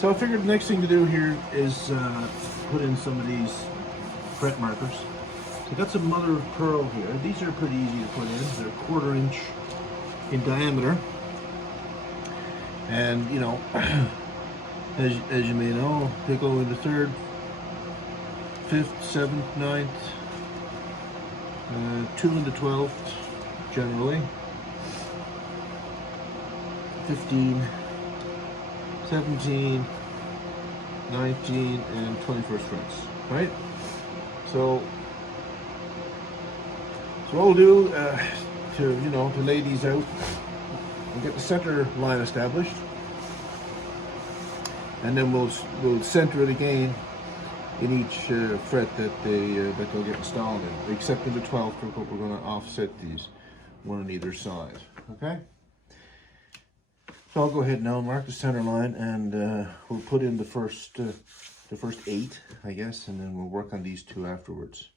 So I figured the next thing to do here is put in some of these fret markers. So I got some mother of pearl here. These are pretty easy to put in. They're 1/4 inch in diameter. And you know, as you may know, they go into 3rd, 5th, 7th, 9th, 2 into 12th generally, 15, 17, 19, and 21st frets, right? So what we'll do to lay these out, we'll get the center line established, and then we'll center it again in each fret that they'll get installed in, except in the 12th, we're going to offset these one on either side. Okay. So I'll go ahead now and mark the center line, and we'll put in the first 8, I guess, and then we'll work on these 2 afterwards.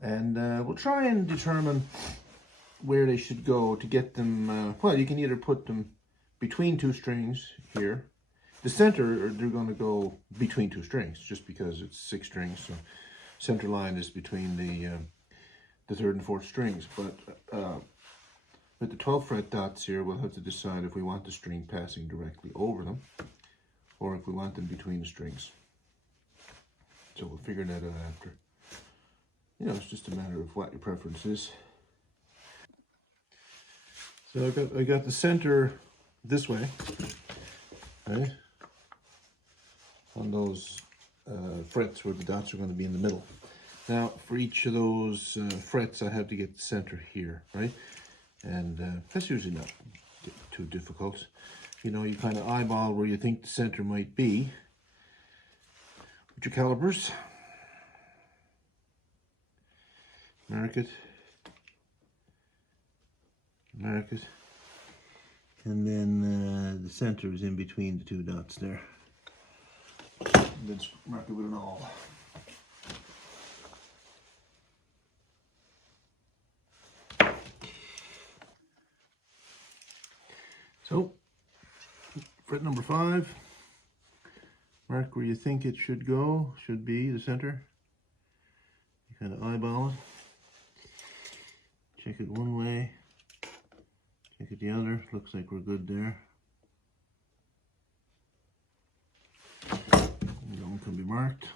And we'll try and determine where they should go to get them. Well, you can either put them between 2 strings here. The center, they're going to go between 2 strings, just because it's 6 strings. So center line is between the 3rd and 4th strings. But with the 12 fret dots here, we'll have to decide if we want the string passing directly over them, or if we want them between the strings. So we'll figure that out after. You know, it's just a matter of what your preference is. So I got the center this way, right? On those frets where the dots are going to be in the middle. Now, for each of those frets, I have to get the center here, right? And that's usually not too difficult. You know, you kind of eyeball where you think the center might be with your calipers. Mark it, and then the center is in between the 2 dots there. Let's mark it with an awl. So, fret number 5, mark where you think it should go, should be the center. You kind of eyeball it. Check it one way, check it the other. Looks like we're good there. That one can be marked.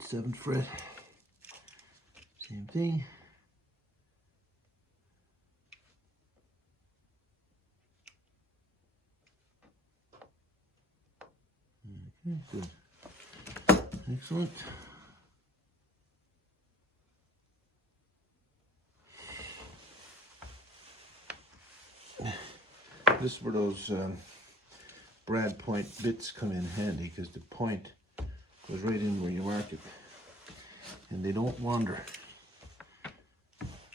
Seventh fret, same thing. Okay, good. Excellent. This is where those brad point bits come in handy, because the point goes right in where you mark it, and they don't wander,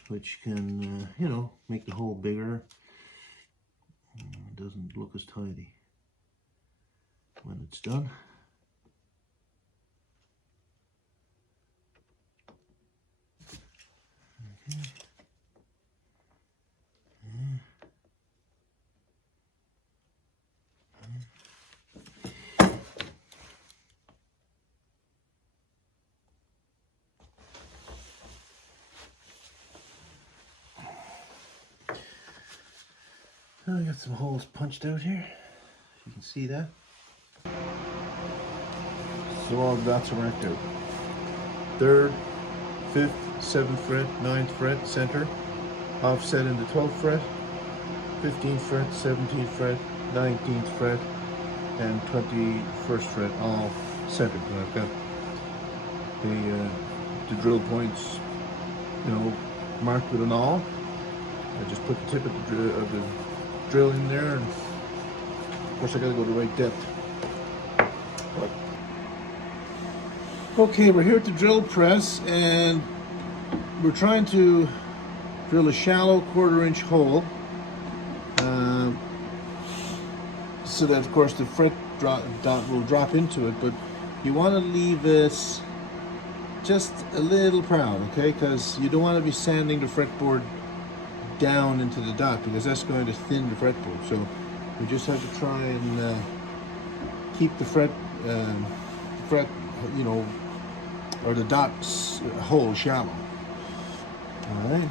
which can you know, make the hole bigger. It doesn't look as tidy when it's done. Okay. I got some holes punched out here. You can see that. So all the dots are marked out. 3rd, 5th, 7th fret, 9th fret, center, offset in the 12th fret, 15th fret, 17th fret, 19th fret, and 21st fret, all centered. And I've got the drill points, you know, marked with an awl. I just put the tip of the drill in there, and of course I gotta go the right depth. But, okay, we're here at the drill press, and we're trying to drill a shallow 1/4 inch hole, so that of course the fret dot will drop into it, but you want to leave this just a little proud, okay? Because you don't want to be sanding the fretboard down into the dot, because that's going to thin the fretboard. So we just have to try and keep the fret, you know, or the dots hole shallow. All right.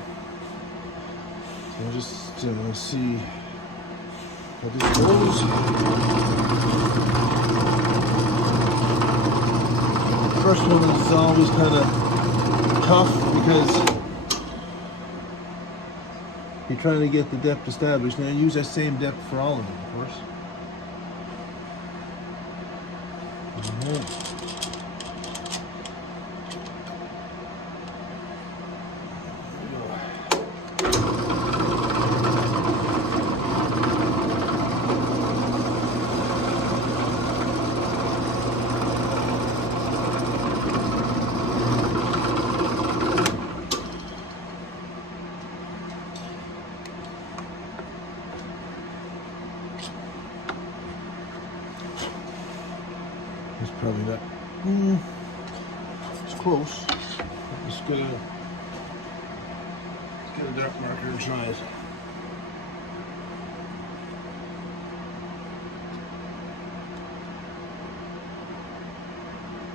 So I'll just see how this goes. The first one is always kind of tough because you're trying to get the depth established. Now use that same depth for all of them, of course. It's probably not. It's close. Let's get a dark marker and try it.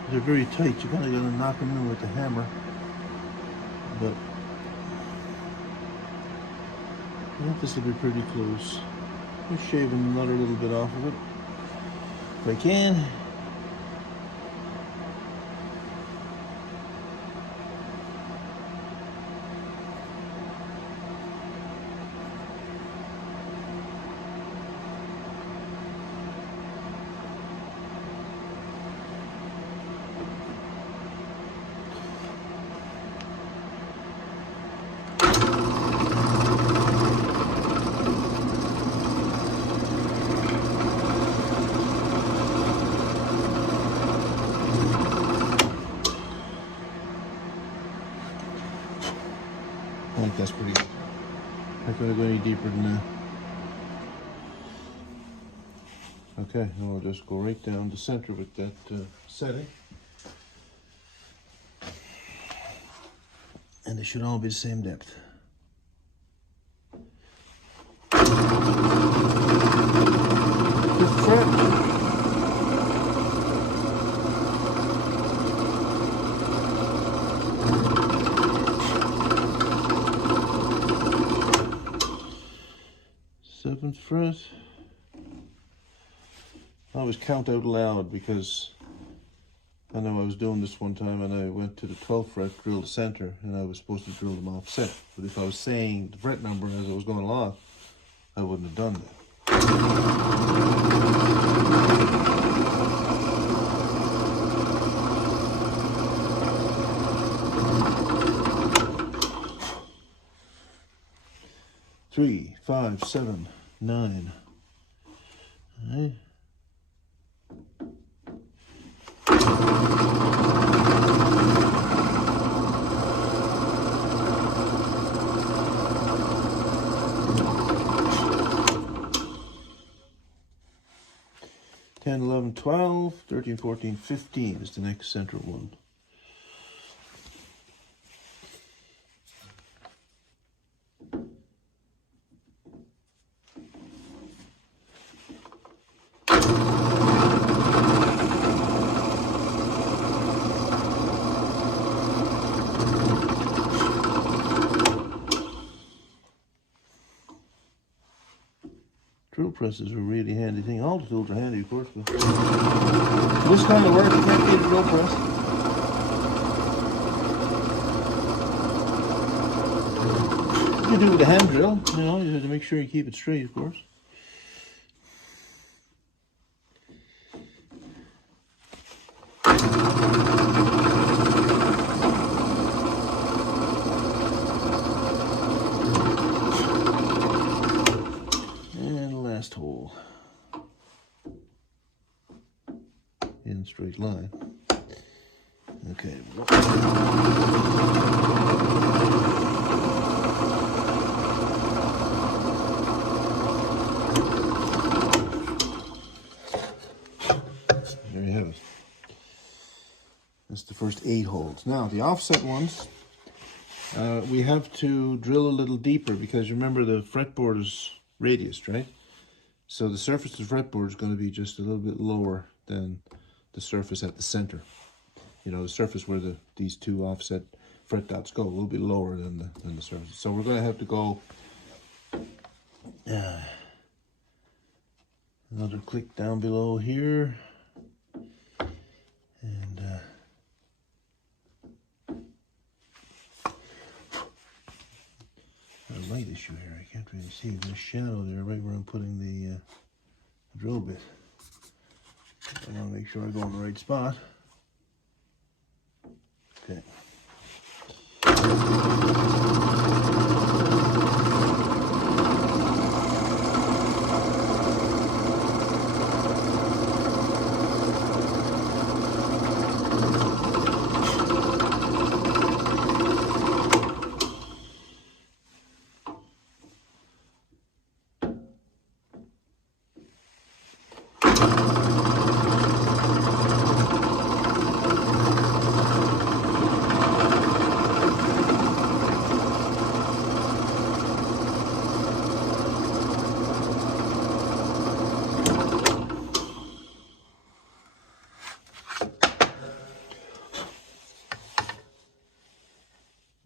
They're very tight. You're kind of going to knock them in with the hammer, but I think this will be pretty close. I'm shaving another little bit off of it if I can. I think that's pretty good. I'm not going to go any deeper than that. Okay, now I'll just go right down the center with that setting. And they should all be the same depth. Fifth fret. Seventh fret. I always count out loud because I know I was doing this one time and I went to the 12th fret, drilled the center, and I was supposed to drill them offset. But if I was saying the fret number as I was going along, I wouldn't have done that. Three, 5, 7, 9. All right. Ten, 11, 12, 13, 14, 15 is the next center one. Drill presses are a really handy thing. All the tools are handy, of course, but this kind of work, you can't beat a drill press. You can do it with a hand drill, you know, you have to make sure you keep it straight, of course. Hole in straight line. Okay. There you have it. That's the first 8 holes. Now the offset ones, we have to drill a little deeper because remember the fretboard is radiused, right? So the surface of the fretboard is going to be just a little bit lower than the surface at the center. You know, the surface where these two offset fret dots go, a little bit lower than the surface. So we're going to have to go another click down below here. And a light issue here. I can't really see. There's a shadow there right where I'm putting the drill bit. I want to make sure I go in the right spot. Okay.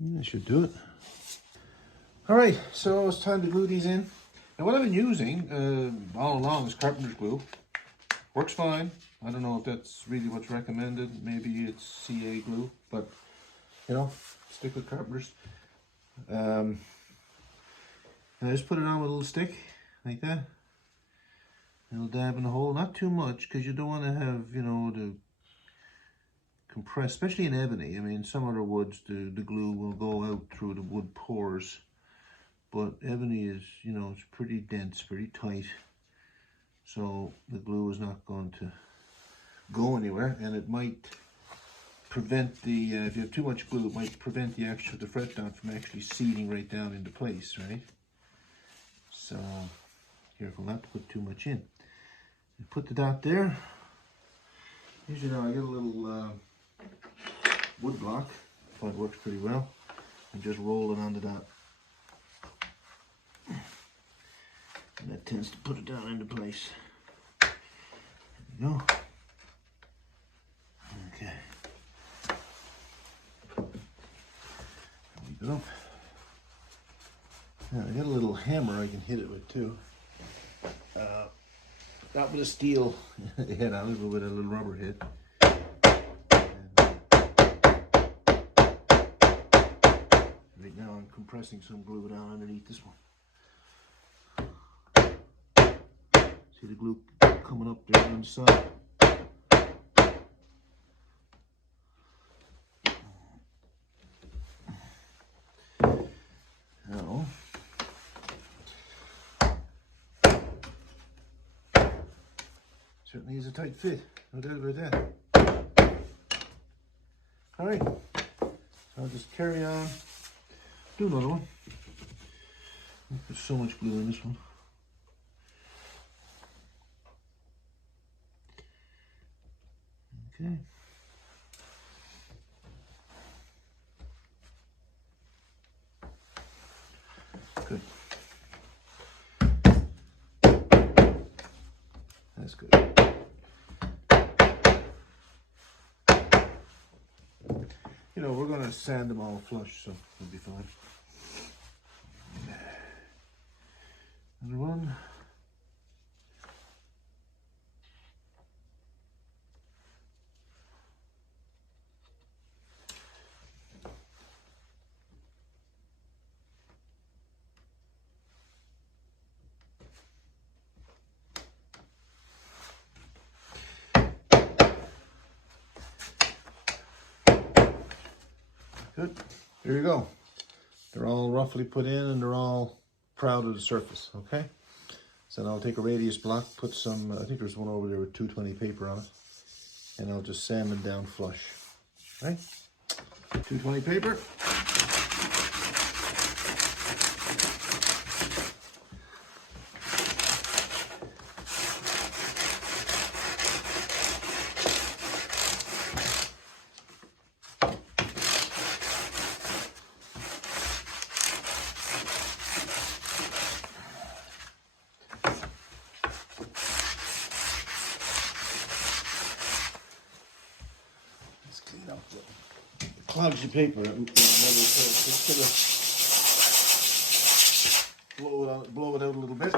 That should do it. All right, so it's time to glue these in. And what I've been using all along is carpenter's glue. Works fine. I don't know if that's really what's recommended. Maybe it's CA glue, but you know, stick with carpenter's. And I just put it on with a little stick like that. It'll dab in the hole, not too much, because you don't want to have, you know, the compress, especially in ebony. I mean, some other woods, the glue will go out through the wood pores, but ebony is, you know, it's pretty dense, pretty tight, so the glue is not going to go anywhere, and it might prevent the, if you have too much glue, it might prevent the fret dot from actually seating right down into place, right? So, careful not to put too much in. You put the dot there. Usually now I get a little wood block, I find it works pretty well, and just roll it on the dot. And that tends to put it down into place. There you go. Okay. Leave it up. Now I got a little hammer I can hit it with too. Not with a steel head on it, but with a little rubber head. Right now I'm compressing some glue down underneath this one. See the glue coming up there on the side. Now, certainly is a tight fit, no doubt about that. All right, I'll just carry on. Do another one. There's so much glue in this one. Okay. Good. That's good. You know, we're going to sand them all flush, so it'll be fine. Another one. Good. There you go. They're all roughly put in and they're all proud of the surface, okay? So now I'll take a radius block, put some, I think there's one over there with 220 paper on it, and I'll just sand them down flush, right? 220 paper. clogs your paper. Just gonna blow it out a little bit.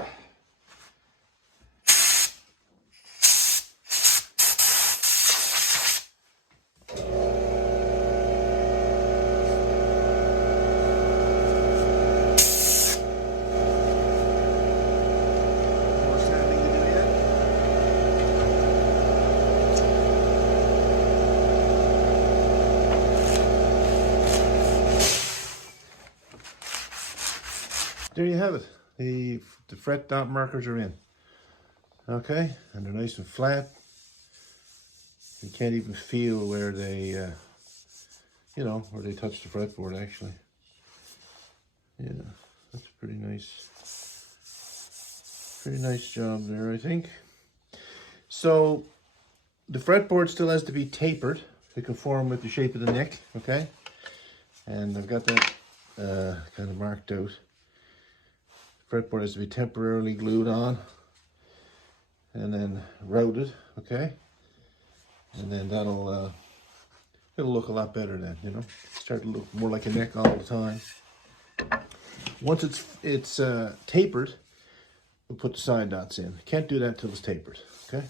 There you have it. The fret dot markers are in. Okay, and they're nice and flat. You can't even feel where they, where they touch the fretboard actually. Yeah, that's pretty nice. Pretty nice job there, I think. So the fretboard still has to be tapered to conform with the shape of the neck, okay? And I've got that kind of marked out. Fretboard has to be temporarily glued on and then routed, okay? And then it'll look a lot better then, Start to look more like a neck all the time. Once it's tapered, we'll put the side dots in. Can't do that till it's tapered, okay?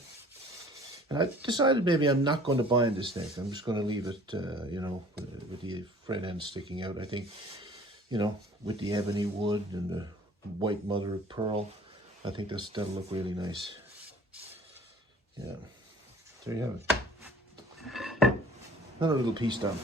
And I decided maybe I'm not going to bind this neck. I'm just going to leave it, with the fret end sticking out. I think, with the ebony wood and the white mother of pearl, I think that'll look really nice. Yeah, there you have it. Another little piece done.